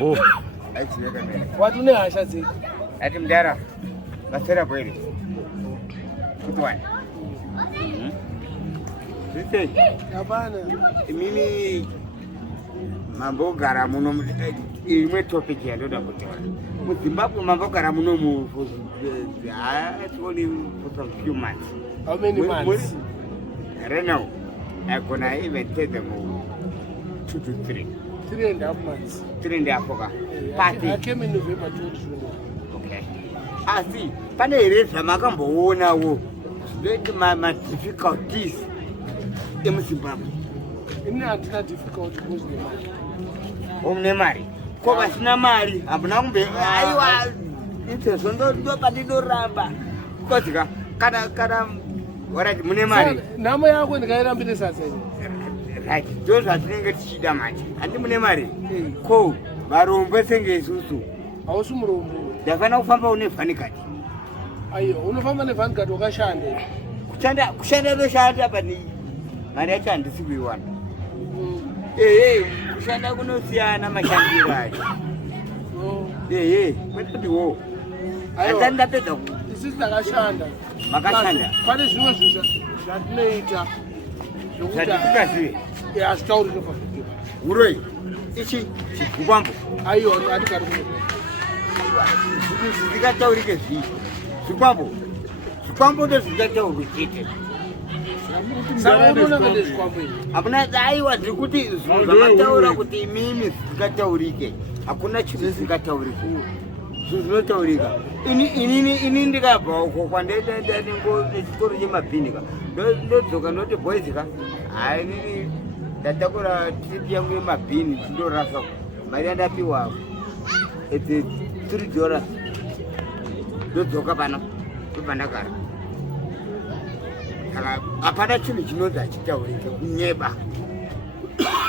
Oh. What do you say? At him there. Let's set up ready. Good one. Mimi mambo garamuno imwe topic ya ndoda kutoa. Zimbabwe mambo garamuno for only for some few months. How many months? Right now, I'm gonna even take them 2 to 3. 3.5 months. 3.5 party. I came in November 2020. Okay. I see. Pane ereza makamboona wo. My difficulties. In Zimbabwe. It's difficult to lose the money. Koba sina mali, abuna kumbe aiwa itezo ndo padino ramba. Kotika kana warati mune mali. Namo yako ndikairambire sasa. Right. Those are tinenge tichida manje. Andi mune mali. Ko varombe senge isusu. Hausi murombo. Ndafana kufamba une vanikati. Ayo, unofamba nevanikati wakashande. Kushanda ndo shanda pani. Mari yacho handisi kuiwana. Kushanda kunosiyana mashandiro acho. Kwete ndiwo. Anda ndapedza ku. Isisi takashanda. Makashanda. Pane zvimwe zvinhu zvatinoita. Zvatikazive. Hazvitauri nefazvo. Uroi. Ichi chigukwambo. Aiyo, hatikari kuno. Zvikataurike zvii. Zvikwambo ndozvikataurwe chete. Saka unoona kuti zvikwambo izvi. Hapana aiwa ndiri kuti zvinhu zvamataura kuti imimi zvisingataurike. Hakuna chinhu zvisingataurike. Zvinhu zvinotaurika. Ini ndikabva uko kwandaenda nechikoro chemabhinika. Ndodzoka ndoti boyzika. Hai inini ndatakura trip yangu yemabhini tindorasa mari yandapiwa. It's $3. Ndodzoka pano. Ndopandagara. Hapana chinhu chinonzi hachitaurike kunyeba.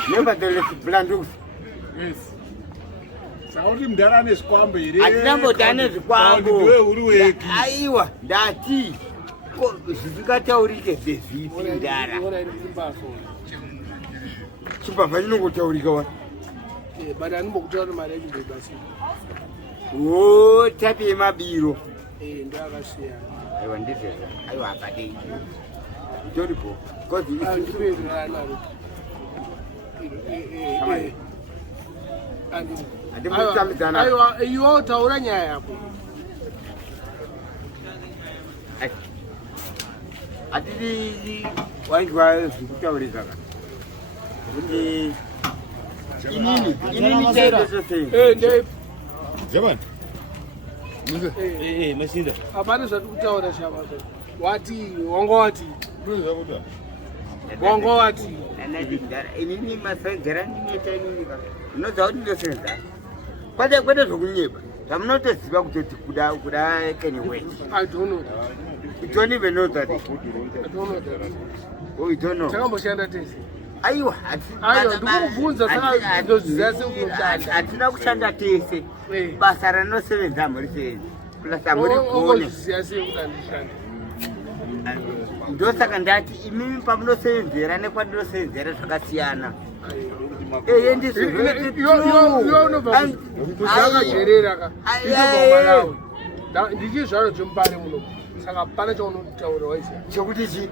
Nevertheless, Blandus. Yes. Saka kuti mudhara ane zvikwambo here? Handinamboti ane zvikwambo. Ndiwe uri weki. Aiwa, ndati zvisingataurike zvezvipi mudhara. Chimbavha chinongotaurika wa. But anombokutaura mari yacho ndebasi. Tapi yemabiro. Ndakasiyana. Aiwa ndizvezvo. Aiwa akadei. Ndoripo. Kozi aiwa iwo taura nyaya yako. Hatidi wainzwa zvikutaurika ka. Kuti inini chaipo chose. Ndei. Jaman. Masinda. Hapana zvati kutaura shama. Wati, wangowati. Wangowati. Inini masenzera ndinoita inini ka. Unoziva kuti ndosenza. Kwete zvokunyeba. Zvamunotoziva kutoti kuda Kanye West. I don't know. You don't even know that. I don't know that. Oh, you don't know. Takamboshanda tese. Aiwa, ndikubvunza saka ndoziva sekushanda. Hatina kushanda tese. Basa ranosevenza muri sevenza. Plus amuri kone. Oziva sekutandishanda. Ndosaka ndati imimi pamunosevenzera nekwandinosevenzera zvakasiyana. Ndizvo unobvakuzaakajerera ka izobvamalawe ndichizvaro chembare muno saka pana chaunotaura waisiya chokuti chi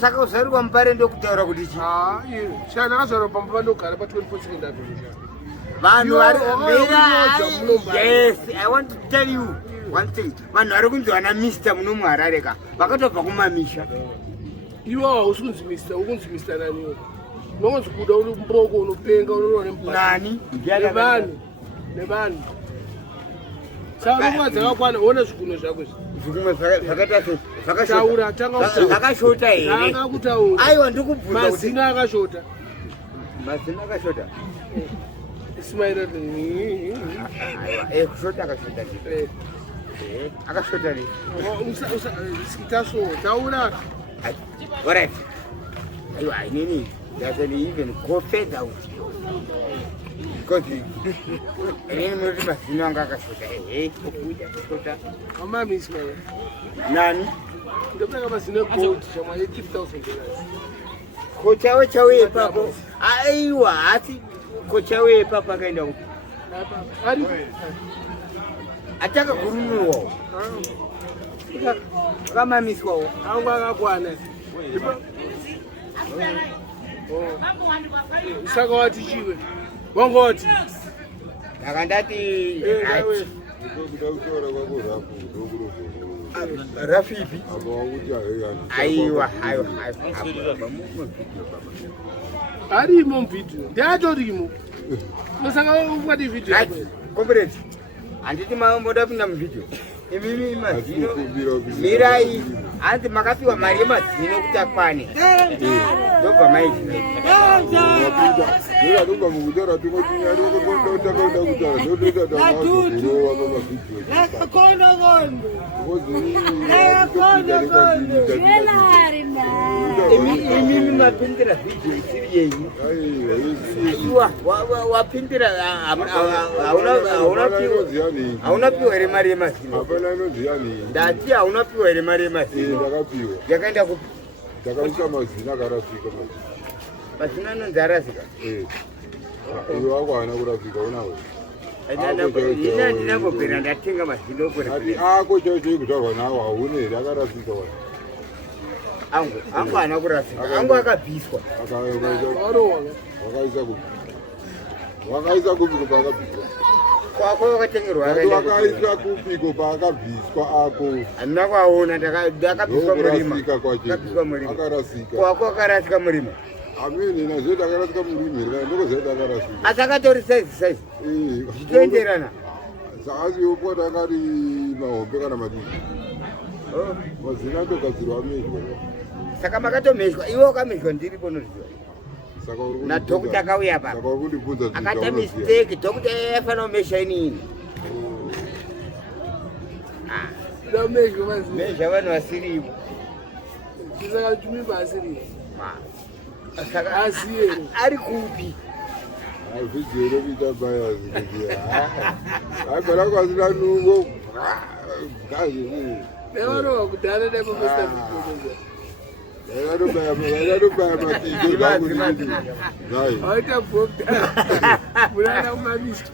saka uzarikwa Mbare ndokutaura kuti chi shana akazvarwa pamba pandogara pa24 second adonishana vanhu yes, I want to tell you one thing. Vanhu vari kunzi vana Mr muno muHarare ka vakatobva kumamisha. Iwo hausi kunzi Mr, ukunzi Mr naniwo. Nonzi kuda uri mboko unopenga unoona nani? Nevani. Saka nguva dzakakwana ona zviguno zvako izvi. Zviguno zvakaita zvakashota. Zvakashota here. Zvanga kutaura. Aiwa ndikubvunza kuti mazina akashota. Mazina akashota. Ismail aiwa kushota akashota. Akashota ni. Sikitaso taura. Alright. Aiwa inini doesn't even go further out. Because inini muri mazina anga akashota. Akashota. Mama Ismail. Nani? Ndopeka mazina gold chama $80,000. Kochawe ipapo. Aiwa ati kocha wepapa akaenda upi ari ataka kurunurwawo akamamiswawo angu akakwana saka wati chiwe wangoti akandati rafipi aiwa arimo muvhidhiyo ndiatorimo osaka ukati vhidhiyo comrades handiti mamboda kupinda muvhidhiyo imimi mazino mirai hanzi makapiwa mari yemazino kuti akwane ndobva maizvi imimi mapindira vhidhiyo isiri yenyu iwa wapindira haunapiwa here mari yemazino ndati haunapiwa here mari yemazino yakaenda kupi ndakaisa mazina akarasika mazina anonzi arasika iwe wako haana kurasika unawe ina ndinambopera ndatenga mazina ati ako chaicho kuzvarwa nawo haune here akarasika angu haana kurasika angu akabviswa wakaisa kupiko paakabviswa kwako wakatengerwa wakaisa kupiko paakabviswa ako handina kwaona ndakabviswa murima akarasika kwako akarasika murima amini nazveti akarasika murimi ndokozveti akarasika asi akatori saizi zvitoenderana asi opota akari mahombe kana madiki mazina ndogadzirwa amezhwa saka makatomheshwa iwe ukamheshwa ndiripo noziva nadhokuta akauya papa akaita mistake dhokuta yafanira kumesha inini mesha vanhu vasirivo saka chimimba asirivo ari kupi azvijere kuita bayazi agara kwasina nungo nevanova kudhara nepamesta vaitobaya matijo aita bhokta munana kumamista